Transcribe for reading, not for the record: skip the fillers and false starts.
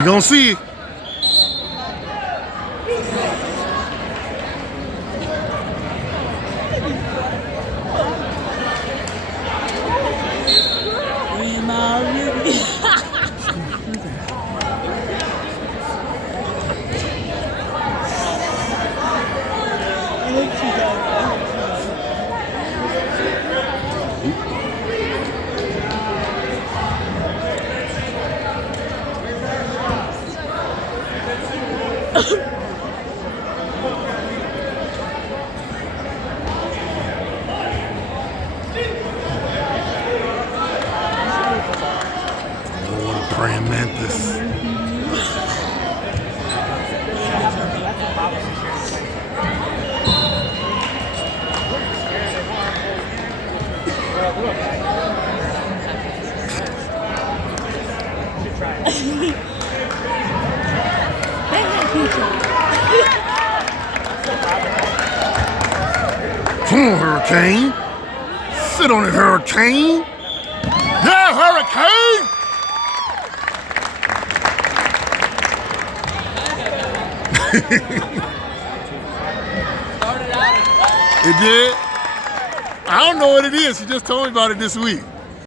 You gonna see it. Praying mantis. Come on, Hurricane. Sit on it, Hurricane. Yeah, Hurricane! It did? I don't know what it is. She just told me about it this week.